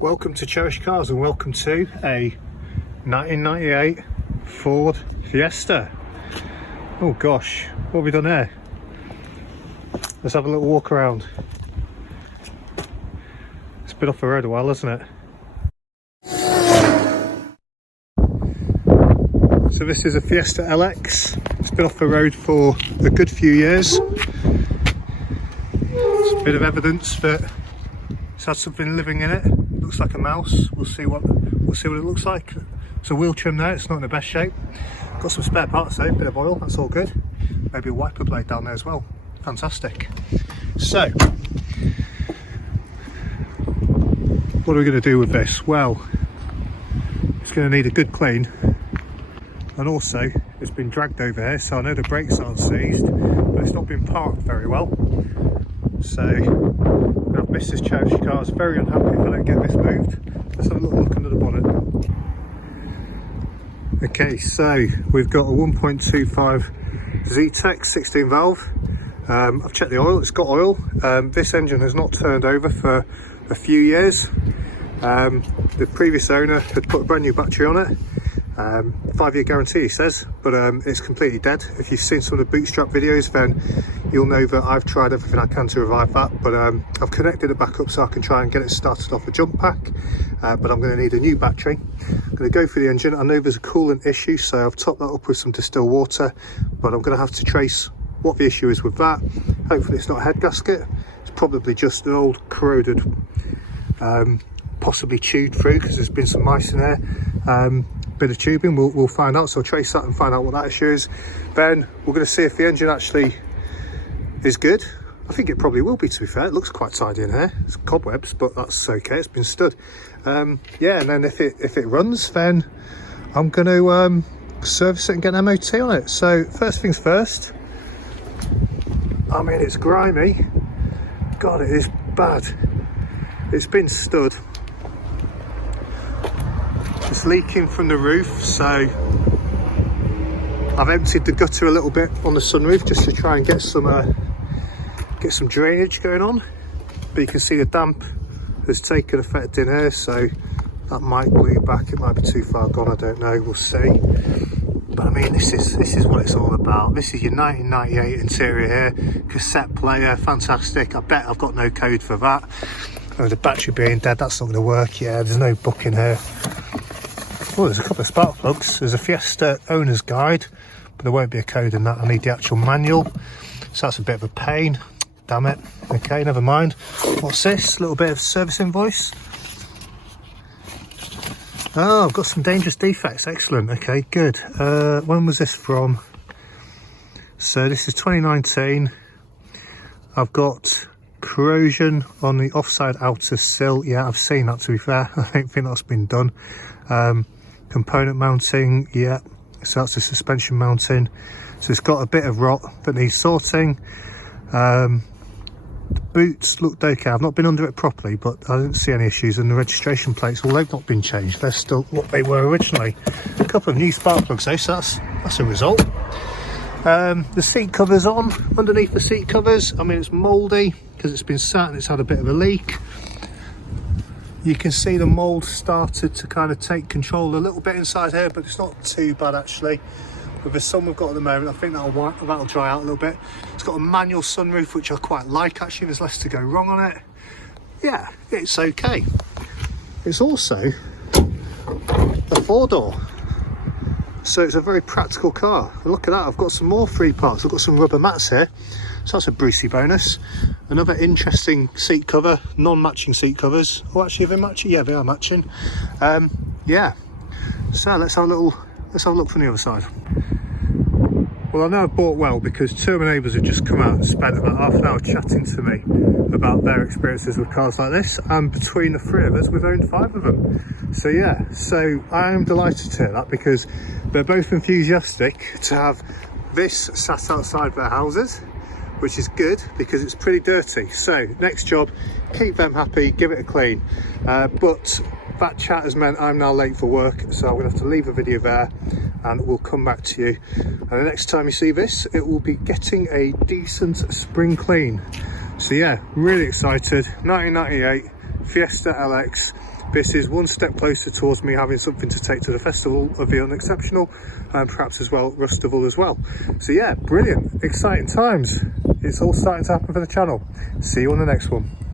Welcome to Cherished Cars and welcome to a 1998 Ford Fiesta. Oh gosh, what have we done here? Let's have a little walk around. It's been off the road a while, hasn't it? So this is a Fiesta LX. It's been off the road for a good few years. It's a bit of evidence that it's had something living in it. Looks like a mouse. We'll see what it looks like. It's a wheel trim there. It's not in the best shape. Got some spare parts though. Bit of oil. That's all good. Maybe a wiper blade down there as well. Fantastic. So, what are we going to do with this? Well, it's going to need a good clean. And also, it's been dragged over here, so I know the brakes aren't seized, but it's not been parked very well. So, I've missed this Cherished Cars. Very unhappy if I don't get this moved. Let's have a little look under the bonnet. Okay, so we've got a 1.25 Z-Tech 16 valve. I've checked the oil, it's got oil. This engine has not turned over for a few years. The previous owner had put a brand new battery on it. 5-year guarantee, he says, but it's completely dead. If you've seen some of the Bootstrap videos, then you'll know that I've tried everything I can to revive that, but I've connected it back up so I can try and get it started off a jump pack, but I'm going to need a new battery. I'm going to go through the engine. I know there's a coolant issue, so I've topped that up with some distilled water, but I'm going to have to trace what the issue is with that. Hopefully it's not a head gasket. It's probably just an old corroded, possibly chewed through, because there's been some mice in there. Bit of tubing, we'll find out. So I'll trace that and find out what that issue is. Then we're going to see if the engine actually is good. I think it probably will be, to be fair. It looks quite tidy in here. It's cobwebs, but that's okay. It's been stood. Yeah, and then if it runs, then I'm going to service it and get an MOT on it. So first things first. I mean, it's grimy. God, it is bad. It's been stood. It's leaking from the roof, so I've emptied the gutter a little bit on the sunroof just to try and get some drainage going on. But you can see the damp has taken effect in here, so that might bleed back. It might be too far gone, I don't know, we'll see. But I mean, this is what it's all about. This is your 1998 interior here, cassette player, fantastic. I bet I've got no code for that. Oh, the battery being dead, that's not going to work. Yeah, there's no book in here. Oh, there's a couple of spark plugs. There's a Fiesta owner's guide, but there won't be a code in that. I need the actual manual, so that's a bit of a pain. Damn it. Okay, never mind. What's this? A little bit of service invoice. Oh, I've got some dangerous defects. Excellent. Okay, good. When was this from? So this is 2019. I've got corrosion on the offside outer sill. Yeah, I've seen that, to be fair. I don't think that's been done. Component mounting, yeah, so that's the suspension mounting. So it's got a bit of rot that needs sorting. The boots looked okay. I've not been under it properly, but I didn't see any issues. And the registration plates, well, they've not been changed. They're still what they were originally. A couple of new spark plugs though, so that's a result. The seat covers on. Underneath the seat covers, I mean, it's mouldy because it's been sat and it's had a bit of a leak. You can see the mould started to kind of take control a little bit inside here, but it's not too bad actually. With the sun we've got at the moment, I think that'll dry out a little bit. It's got a manual sunroof, which I quite like actually. There's less to go wrong on it. Yeah, it's okay. It's also a 4-door. So it's a very practical car. And look at that, I've got some more free parts. I've got some rubber mats here. So that's a Brucey bonus. Another interesting seat cover, non-matching seat covers. Oh, actually, are they matching? Yeah, they are matching. Yeah. So let's have a look from the other side. Well, I know I've bought well because two of my neighbours have just come out and spent about half an hour chatting to me about their experiences with cars like this. And between the three of us, we've owned 5 of them. So yeah, so I am delighted to hear that because they're both enthusiastic to have this sat outside their houses, which is good because it's pretty dirty. So next job, keep them happy, give it a clean. But that chat has meant I'm now late for work, so I'm gonna have to leave the video there and we'll come back to you. And the next time you see this, it will be getting a decent spring clean. So yeah, really excited. 1998 Fiesta LX. This is one step closer towards me having something to take to the festival of the unexceptional, and perhaps as well Rustival as well. So yeah, brilliant, exciting times. It's all starting to happen for the channel. See you on the next one.